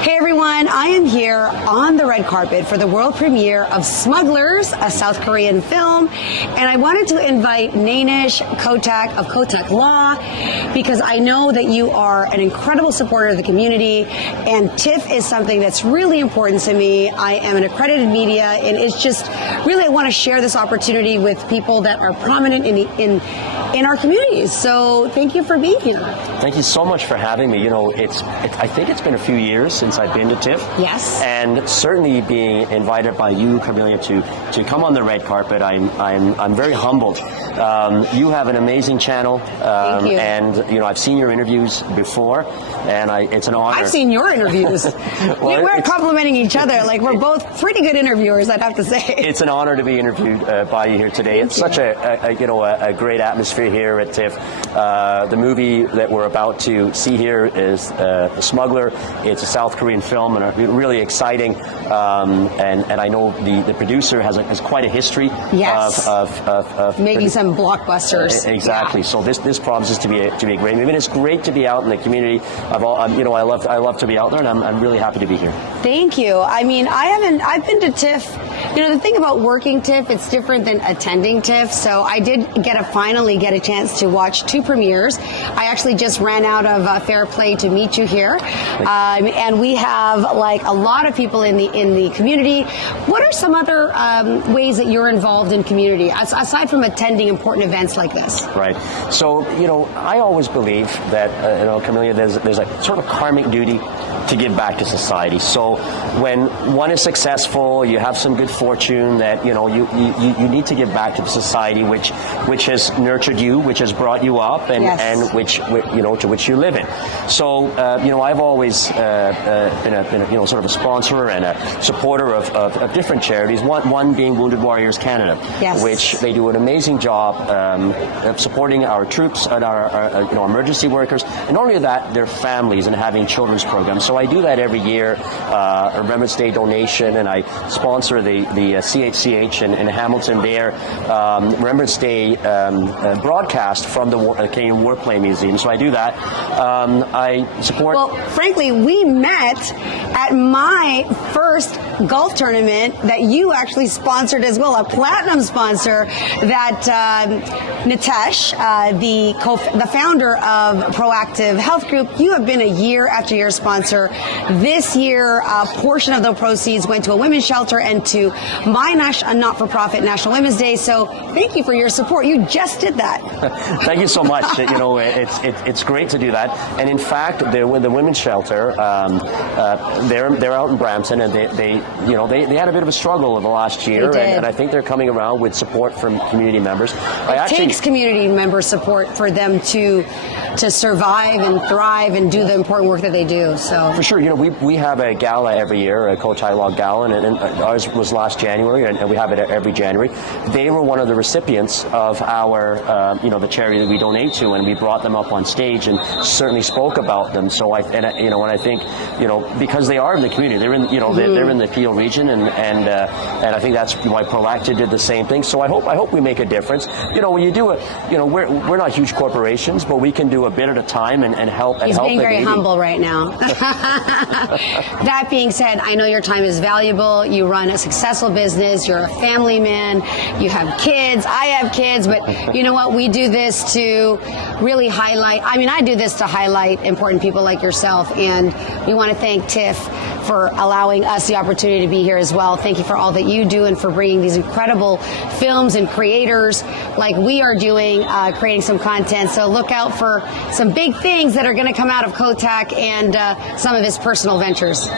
Hey everyone, I am here on the red carpet for the world premiere of Smugglers, a South Korean film, and I wanted to invite Nainesh Kotak of Kotak Law because I know that you are an incredible supporter of the community, and TIFF is something that's really important to me. I am an accredited media, and it's just really I want to share this opportunity with people that are prominent in our communities. So thank you for being here. Thank you so much for having me. You know, I think it's been a few years since I've been to TIFF. Yes. And certainly being invited by you, Carmelia, to come on the red carpet, I'm very humbled. You have an amazing channel. Thank you. And you know, I've seen your interviews before, and it's an honor. I've seen your interviews. Well, we're complimenting each other. Like, we're both pretty good interviewers, I'd have to say. It's an honor to be interviewed by you here today. It's such a great atmosphere here at TIFF. The movie that we're about to see here is The Smuggler. It's a South Korean film and really exciting. And I know the producer has quite a history yes. of making some blockbusters. Exactly. Yeah. So this promises to be a great movie. And it's great to be out in the community. I love to be out there, and I'm really happy to be here. Thank you. I mean, I've been to TIFF. You know, the thing about working TIFF, it's different than attending TIFF. So I did finally get a chance to watch two premieres. I actually just ran out of fair play to meet you here, and we have like a lot of people in the community. What are some other ways that you're involved in community aside from attending important events like this? Right. So you know, I always believe that Carmelia, there's a sort of karmic duty to give back to society. So when one is successful, you have some good fortune, that you you need to give back to the society which has nurtured you, which has brought you up, and yes. and which to which you live in. So I've always been a sort of a sponsor and a supporter of different charities. One being Wounded Warriors Canada, yes. which they do an amazing job of supporting our troops and our emergency workers, and not only that, their families, and having children's programs. So I do that every year, a Remembrance Day donation, and I sponsor the CHCH in Hamilton there Remembrance Day broadcast from the Canadian Warplane Museum. So I do that. I support. Well, frankly, we met at my first golf tournament that you actually sponsored as well, a platinum sponsor. That Nainesh, the founder of Proactive Health Group, you have been a year after year sponsor. This year, a portion of the proceeds went to a women's shelter and to my not-for-profit National Women's Day. So thank you for your support. You just did that. Thank you so much. It's great to do that. And in fact, the women's shelter, they're out in Brampton, and they had a bit of a struggle over the last year, and I think they're coming around with support from community members. It takes community member support for them to survive and thrive and do the important work that they do. So for sure, we have a gala every year, a Kotai Law Gala, and ours was last January, and we have it every January. They were one of the recipients of our, the charity that we donate to, and we brought them up on stage and certainly spoke about them. So I think, because they are in the community, they're in, they're in the Peel region, and I think that's why Proactive did the same thing. So I hope we make a difference. When you do it, we're not huge corporations, but we can do a bit at a time and help. He's being very needy. humble right now. That being said, I know your time is valuable. You run a successful business. You're a family man. You have kids. I have kids. But you know what? We do this to really highlight. I do this to highlight important people like yourself. And we want to thank TIFF for allowing us the opportunity to be here as well. Thank you for all that you do and for bringing these incredible films and creators like we are doing, creating some content. So look out for some big things that are going to come out of Kotak and some of his personal ventures.